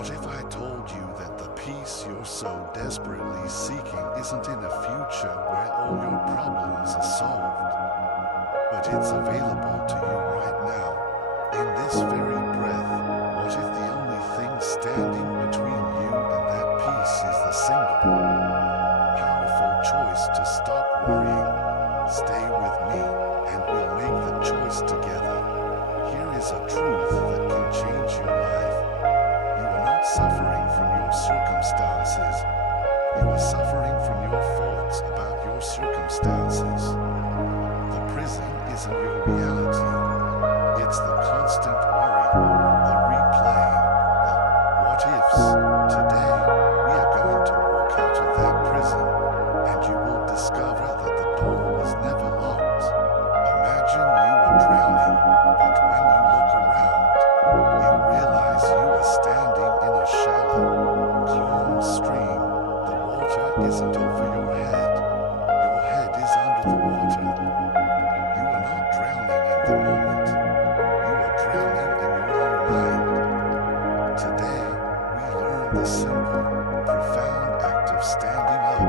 What if I told you that the peace you're so desperately seeking isn't in a future where all your problems are solved, but it's available to you right now, in this very breath? What if the only thing standing between you and that peace is the single, powerful choice to stop worrying? Stay with me, and we'll make the choice together. Here is a truth that can change your life. You are not suffering from your circumstances. You are suffering from your thoughts about your circumstances. The prison isn't your reality. It's the constant worry, the replaying, the what-ifs. Today, we are going to walk out of that prison, and you will discover that the door was never locked. Imagine you are drowning, but when you look around, you realize you are standing in a shallow, calm stream. The water isn't over your head. Your head is under the water. You are not drowning in the moment. You are drowning in your own mind. Today, we learn the simple, profound act of standing up.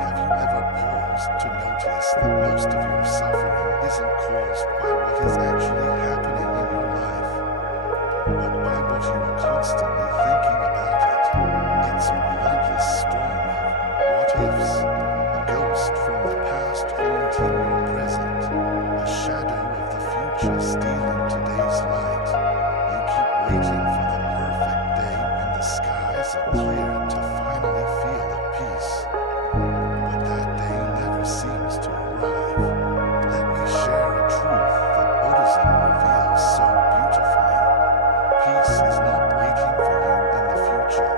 Have you ever paused to notice that most of your suffering isn't caused by what is actually happening in your life, but by what you are constantly thinking about it? It's a relentless storm of what-ifs, a ghost from the past haunting your present, a shadow of the future stealing today's light. You keep waiting for the perfect day when the skies are clear to finally feel at peace. But that day never seems to arrive. Let me share a truth that Buddhism reveals so beautifully. Peace is not waiting for you in the future.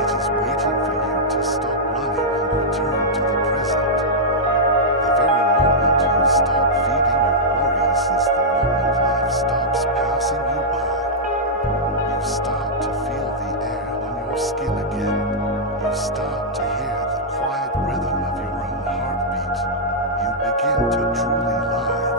It is waiting for you to stop running and return to the present. The very moment you stop feeding your worries is the moment life stops passing you by. You start to feel the air on your skin again. You start to hear the quiet rhythm of your own heartbeat. You begin to truly live,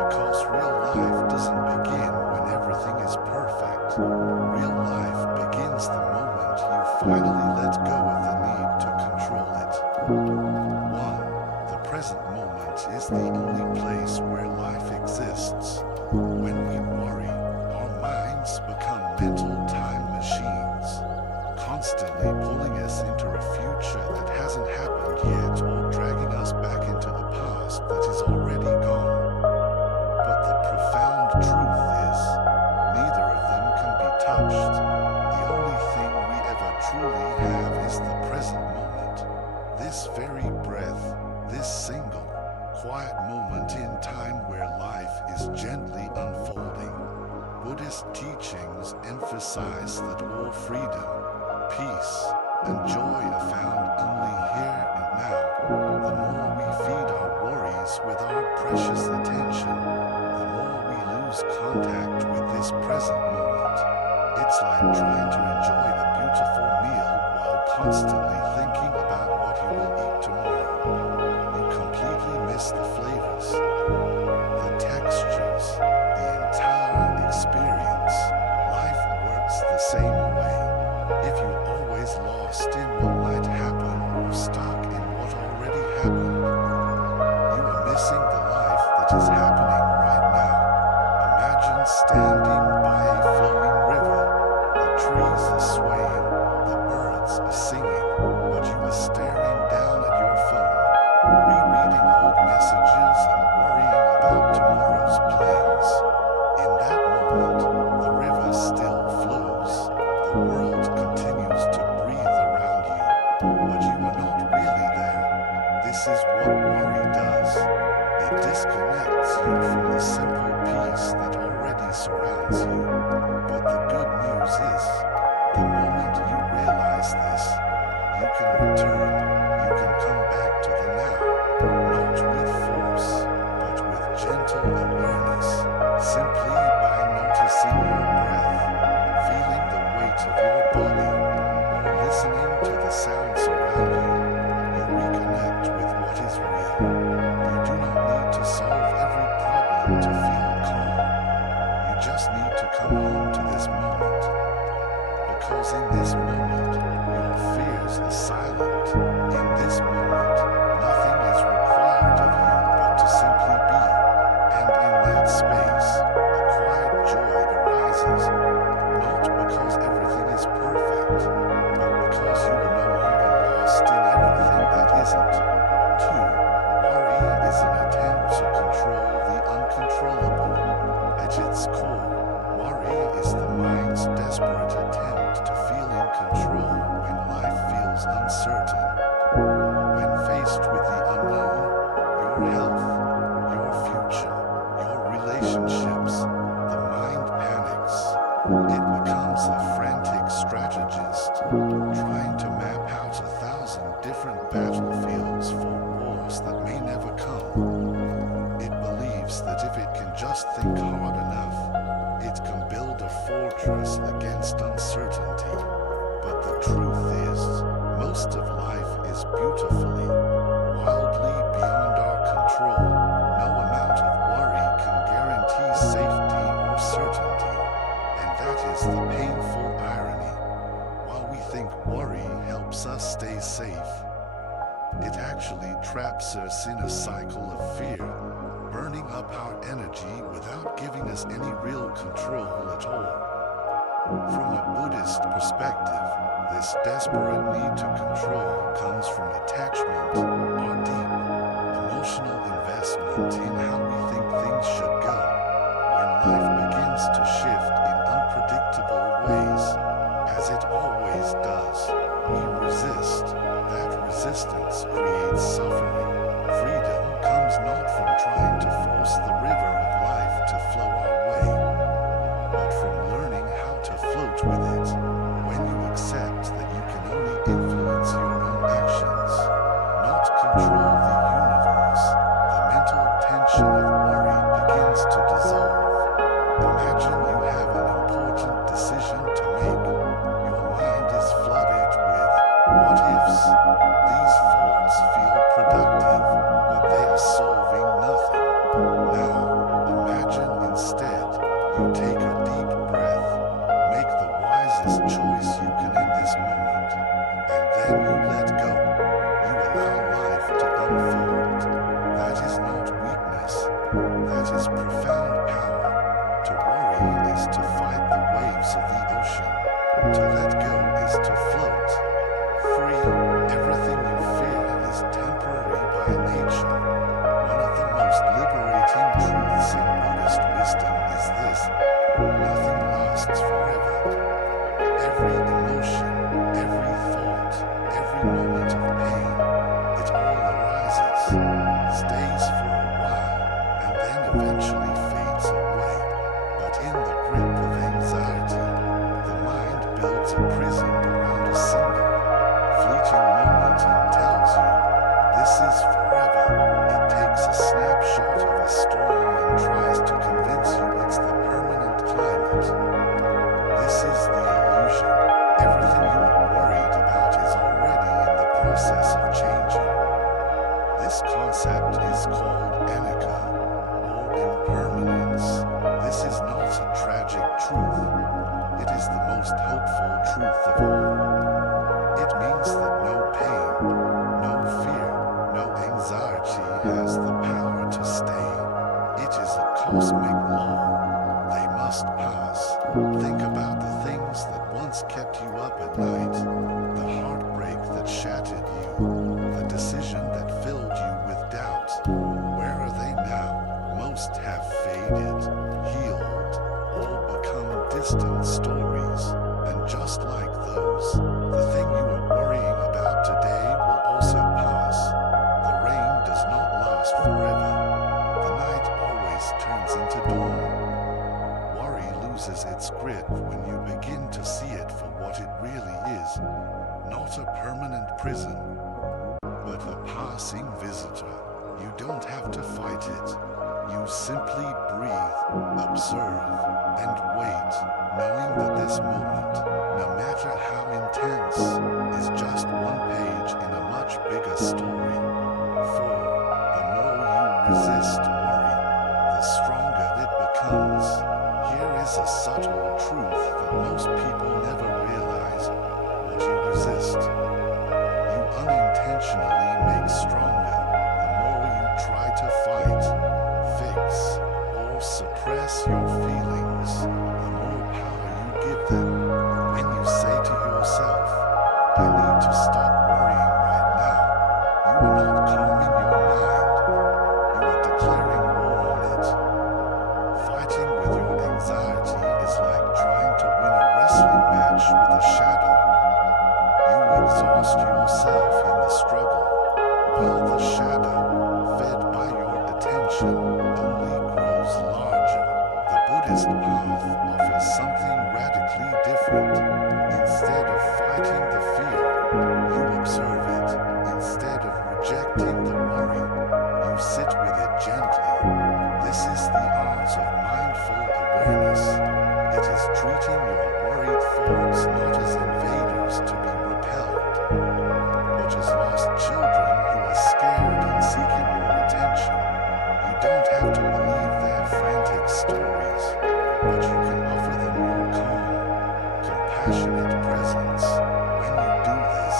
because real life doesn't begin when everything is perfect. Real life begins the moment you finally let go of the need to control it. 1. The present moment is the only place where life exists. When we worry, our minds become mental time machines, constantly pulling us into a future that hasn't happened yet or dragging us back into the past that is already gone. But the profound truth is, neither of them can be touched. The only thing we ever truly have is the present moment. This very breath, this single, quiet moment in time where life is gently unfolding. Buddhist teachings emphasize that all freedom, peace, and joy are found only here and now. The more we feed our worries with our precious attention, the more we lose contact with this present moment. It's like trying to enjoy a beautiful meal while constantly thinking about what you will eat tomorrow. You completely miss the flavors, the textures, the entire experience. Life works the same way. If you're always lost in what might happen or stuck in what already happened, you are missing the life that is happening right now. Imagine standing by a flowing river. The trees are swaying, the birds are singing, but you are staring down at your phone, rereading old messages and worrying about tomorrow's plans. In that moment, the river still flows. The world continues to breathe around you, but you are not really there. This is what worry does. It disconnects you from the simple peace that already surrounds you. But the good news is, the moment you realize this, you can return, you can come back to the now, not with force, but with gentle awareness, simply by noticing your breath, feeling the weight of your body, or listening to the sounds around you. You reconnect with what is real. You do not need to solve every problem to feel calm. You just need to come home to this moment. Because in this moment, your fears are silent. In this moment, nothing is required of you but to simply be. And in that space, a quiet joy arises, not because everything is perfect, but because you are no longer lost in everything that isn't. 2. Worry is an attempt to control the uncontrollable. At its core, worry is the mind's desperate attempt to feel in control when life feels uncertain. When faced with the unknown, your health, your future, your relationships, the mind panics. It becomes a frantic strategist, trying to map out 1,000 different battlefields for wars that may never come. It believes that if it can just think hard enough, it can build a fortress against uncertainty. But the truth is, most of life is beautifully, wildly beyond our control. No amount of worry can guarantee safety or certainty. And that is the painful irony. While we think worry helps us stay safe, it actually traps us in a cycle of fear, burning up our energy without giving us any real control at all. From a Buddhist perspective, this desperate need to control comes from attachment, our deep, emotional investment in how we think things should go. When life begins to shift in unpredictable ways, as it always does, we resist. That resistance creates suffering. Freedom comes not from trying to force the river of life to flow our way, but from learning how to float with it. When you accept that you can only influence your own actions, not control the universe, the mental tension of worry begins to dissolve. Imagine you have an important decision to make. Your mind is flooded with what ifs. These thoughts feel productive, but they are solving nothing. Now, imagine instead you take a deep breath, make the wisest choice you can in this moment, and then you let go. You allow life to unfold. That is not weakness. That is profound power. To worry is to fight the waves of the ocean. To let go is to float. Free. Everything you fear is temporary by nature. One of the most liberating truths in Buddhist wisdom is this: nothing lasts forever. Every emotion, every thought, every moment of pain, it all arises, stays for a while, and then eventually fades away. But in the grip of anxiety, the mind builds a prison around a single, fleeting moment and tells you, this is forever. It takes a snapshot of a storm and tries to convince you it's the permanent climate. This is the illusion. Everything you are worried about is already in the process of changing. This concept is called anicca, or impermanence. This is not a tragic truth. It is the most hopeful truth of all. It means that no pain, no fear, no anxiety has the power to stay. It is a cosmic law. They must pass. Think about the things that once kept you up at night, the heartbreak that shattered you, the decision that filled you with doubt. Where are they now? Most have faded, healed, or become distant stories. And just like those, the thing you are worrying about today will also pass. The rain does not last forever. The night always turns into dawn. Worry loses its grip when you begin to see it for what it really is. Not a permanent prison, but a passing visitor. You don't have to fight it. You simply breathe, observe, and wait, knowing that this moment, no matter how intense, is just one page in a much bigger story. For the more you resist worry, the stronger it becomes. Here is a subtle truth that most people never realize. resist, you unintentionally make stronger. The more you try to fight, fix, or suppress your feelings, the more power you give them. When you say to yourself, I need to stop worrying right now, you are not calming your mind, you are declaring war on it. Fighting with your anxiety is like trying to win a wrestling match with a shadow. You exhaust yourself in the struggle, while the shadow, fed by your attention, only grows larger. The Buddhist path offers something radically different. Instead of fighting the fear, you observe it. Instead of rejecting the worry, you sit with it gently. This is the art of mindful awareness. It is treating your worried thoughts not as invaders to be repelled, but as lost children who are scared and seeking your attention. You don't have to believe their frantic stories, but you can offer them your calm, compassionate presence. When you do this,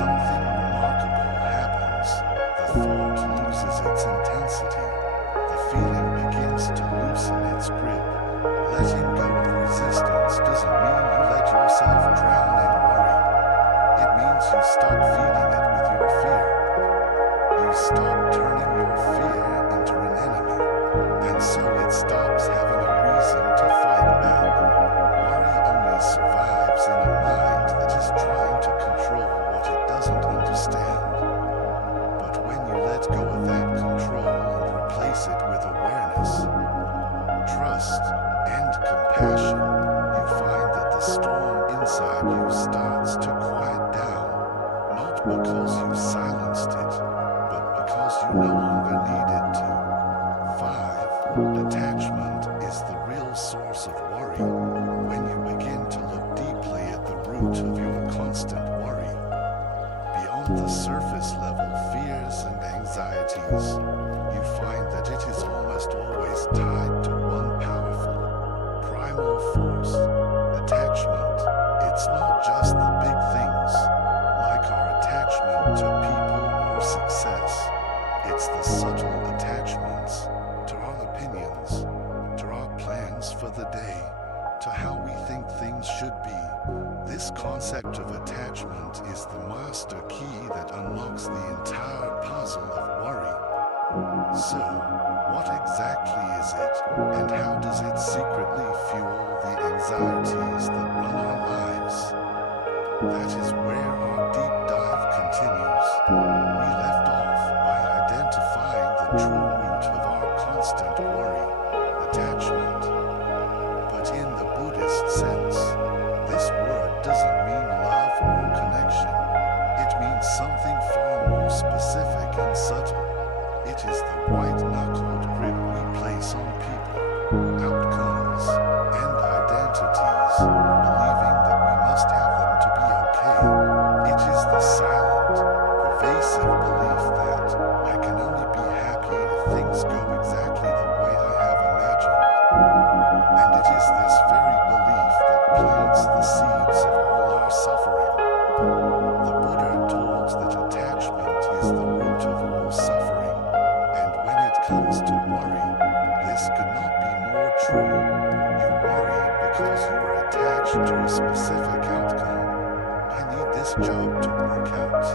something remarkable happens. The thought loses its intensity. The feeling begins to loosen its grip. Letting go of resistance doesn't mean you let yourself drown in worry. It means you stop feeding it with your fear. You stop turning your fear into an enemy, and so it stops having a reason to fight back. Worry only survives in a mind that is trying to control what it doesn't understand. But when you let go of that control and replace it with awareness, trust, and compassion, you find that the storm inside you starts to quiet down, not because you silenced it, but because you no longer need it to. 5. Attachment is the real source of worry. When you begin to look deeply at the root of your constant worry, beyond the surface level fears and anxieties, you find that it is almost always tied to one powerful, primal force, attachment. It's not just the big things, like our attachment to people or success. It's the subtle attachments to our opinions, to our plans for the day, to how we think things should be. This concept of attachment is the master key that unlocks the entire puzzle of worry. So, what exactly is it, and how does it secretly fuel the anxieties that run our lives? That is where our deep dive continues. We left off by identifying the true root of our constant worry, attachment. But in the Buddhist sense, this word doesn't mean love or connection. It means something far more specific and subtle. It is the white-knuckled grip we place on people, outcomes, and identities, believing that we must have them to be okay. It is the silent, pervasive belief that I can only be happy if things go exactly the way I have imagined. And it is this very belief that plants the seeds of all our suffering. The Buddha taught that attachment is the root of all suffering. When it comes to worry, this could not be more true. You worry because you are attached to a specific outcome. I need this job to work out,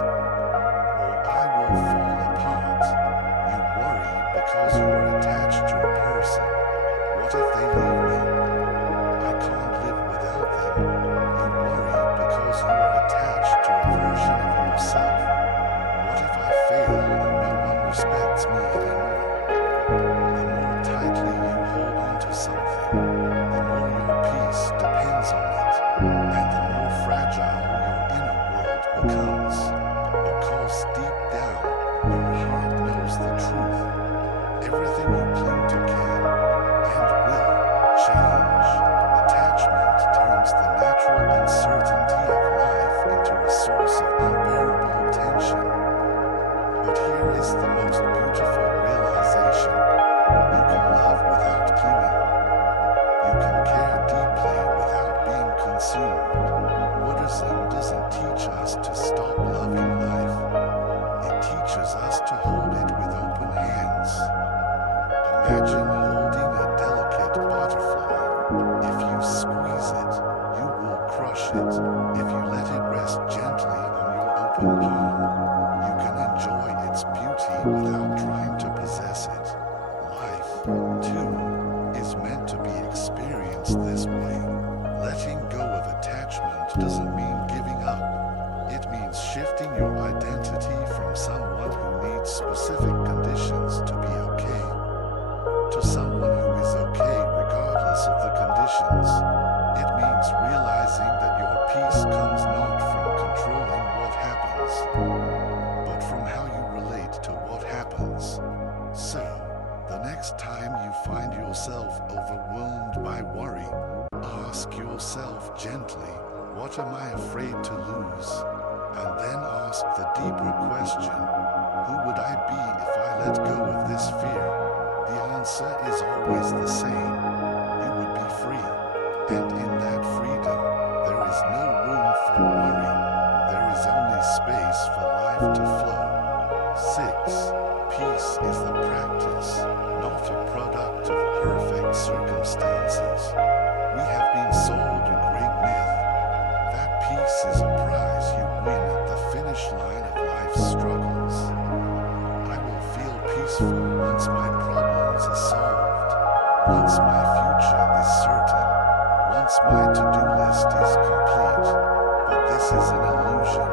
or I will fall apart. You worry because you are attached to a person. What if they leave me? I can't live without them. You worry because you are attached to a version of yourself. What if I fail and no one respects me anymore? The more tightly you hold on to something, the more your peace depends on it, and the more fragile your inner world becomes. crush it, if you let it rest gently on your open palm, you can enjoy its beauty without trying to possess it. Life, too, is meant to be experienced this way. Letting go of attachment doesn't mean giving up. It means shifting your identity from someone who needs specific conditions to be okay, to someone who is okay regardless of the conditions. It means realizing that your peace comes not from controlling what happens, but from how you relate to what happens. So, the next time you find yourself overwhelmed by worry, ask yourself gently, what am I afraid to lose? And then ask the deeper question, who would I be if I let go of this fear? The answer is always the same. You would be free. And in that freedom, there is no room for worry. There is only space for life to flow. 6. Peace is the practice, not a product of perfect circumstances. We have been sold a great myth. That peace is a prize you win at the finish line of life's struggles. I will feel peaceful once my problems are solved, once my future is certain, once my to-do list is complete. But this is an illusion.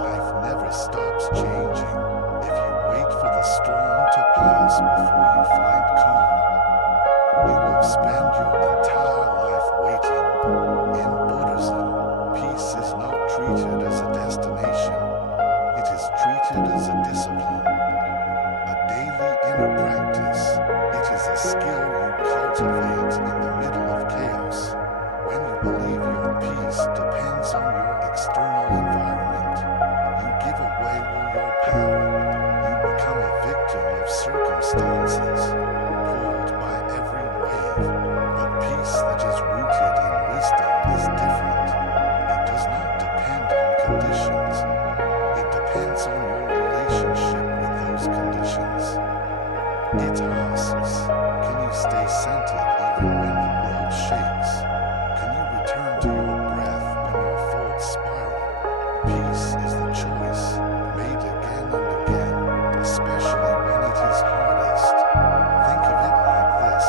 Life never stops changing. If you wait for the storm to pass before you find calm, you will spend your entire life waiting. In Buddhism, peace is not treated as a destination. It is treated as a discipline, a daily inner practice. It is a skill you cultivate in the middle of chaos. When you believe your peace depends on your external environment, you give away all your power. You become a victim of circumstances, pulled by every wave. But peace that is rooted in wisdom is different. It does not depend on conditions. It depends on your relationship with those conditions. It asks, can you stay centered even when the world shakes? Can you return to your breath when your thoughts spiral? Peace is the choice, made again and again, especially when it is hardest. Think of it like this.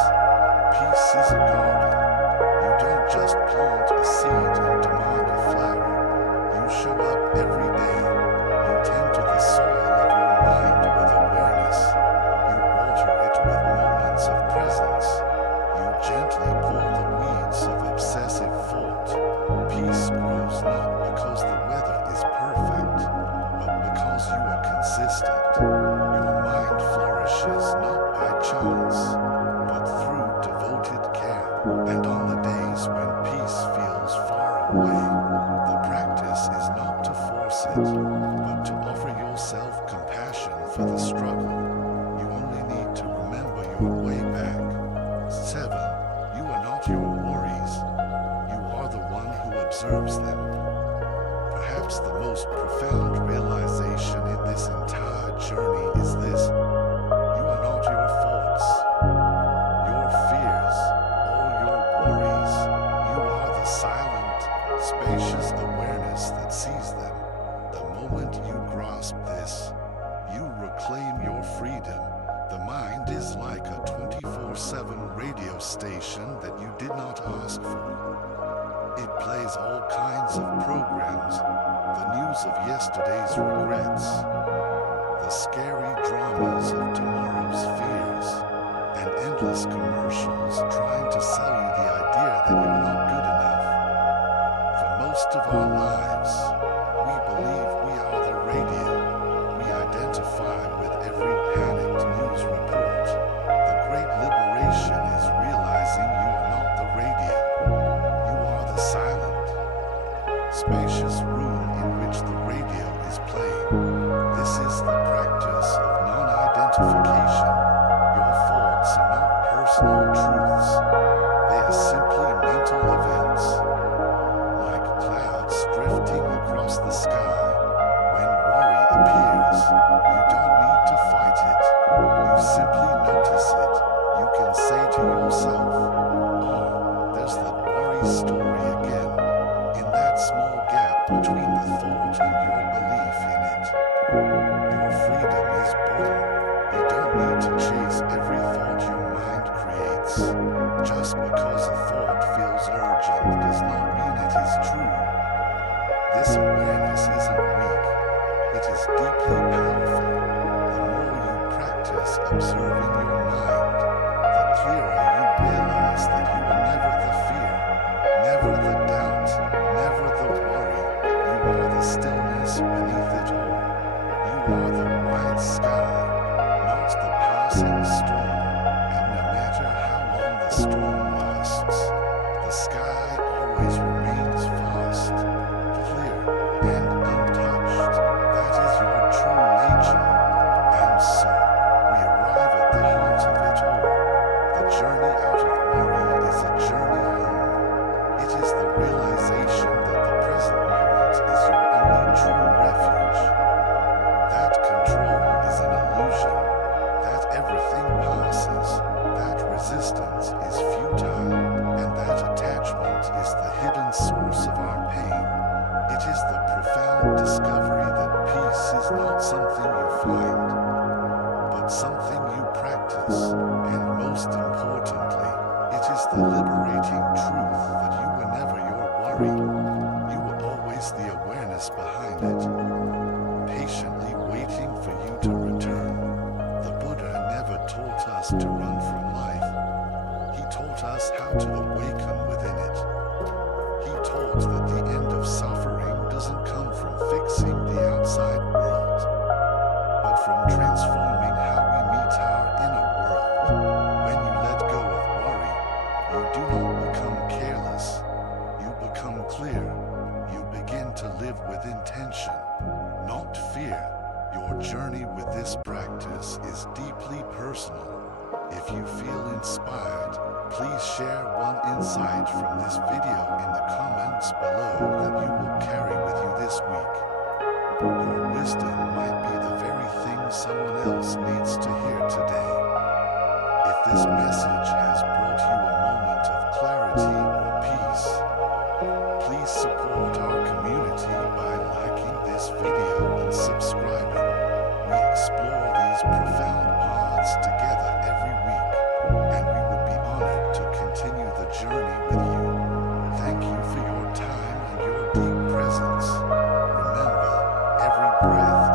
Peace is a garden. You don't just plant a seed and demand a flower. You show up every day. You tend to the soil of your mind with awareness. You water it with moments of presence. You gently pull the weeds of obsessive thought. Peace grows not because the weather is perfect, but because you are consistent. Your mind flourishes not by chance, but through devoted care. And on the days when peace feels far away, the practice is not to force it, but to offer yourself compassion for the struggle. You only need to remember your way back. 7. You are not your worries. You are the one who observes them. Perhaps the most profound realization in this entire journey is this. You are not your thoughts, your fears, or your worries. You are the silent, spacious awareness that sees them. The moment you grasp this, you reclaim your freedom. The mind is like a 24/7 radio station that you did not ask for. It plays all kinds of programs, the news of yesterday's regrets, the scary dramas of tomorrow's fears, and endless commercials trying to sell you the idea that you're not good enough. For most of our lives, we believe we are the radio. We identify with every panicked news report. The great liberation is realizing you are not the radio. You are the silent, spacious room in which the radio is playing. This is the practice of non-identification. Your thoughts are not personal truths. They are simply mental events, like clouds drifting across the sky. When worry appears, you don't need to fight it. You simply notice it. You can say to yourself, oh, there's that worry story again. In that between the thought and your belief in it. Your freedom is born. You don't need to chase every thought your mind creates. Just because a thought feels urgent does not mean it is true. This awareness isn't weak. It is deeply powerful. The more you practice observing your mind, the clearer you realize that you are never the fear, never the doubt, never the worry. You are the stillness beneath it all. You are the wide sky, not the passing storm. And no matter how long the storm lasts, the sky always remains vast, clear, and untouched. That is your true nature. And so, we arrive at the heart of it all. The journey out of worry is a journey home. It is the realization that the present moment is your only true refuge. That control is an illusion. That everything passes. That resistance is futile. And that attachment is the hidden source of our pain. It is the profound discovery that peace is not something you find, but something you practice. And most importantly, it is the liberating truth that you were never your worry. You were always the awareness behind it, patiently waiting for you to return. The Buddha never taught us to run from life. He taught us how to awaken within it. He taught that the end of suffering doesn't come from fixing the outside world, but from transforming how we meet our inner world. When you let go of worry, you do not become careless. You become clear. You begin to live with intention, not fear. Your journey with this practice is deeply personal. If you feel inspired, please share one insight from this video in the comments below that you will carry with you this week. Your wisdom might be the very thing someone else needs to hear today. If this message has brought you a moment of clarity or peace, please support our community by liking this video and subscribing. We explore these profound paths together every week, and we would be honored to continue the journey with you. Thank you for your time and your deep presence. Remember, every breath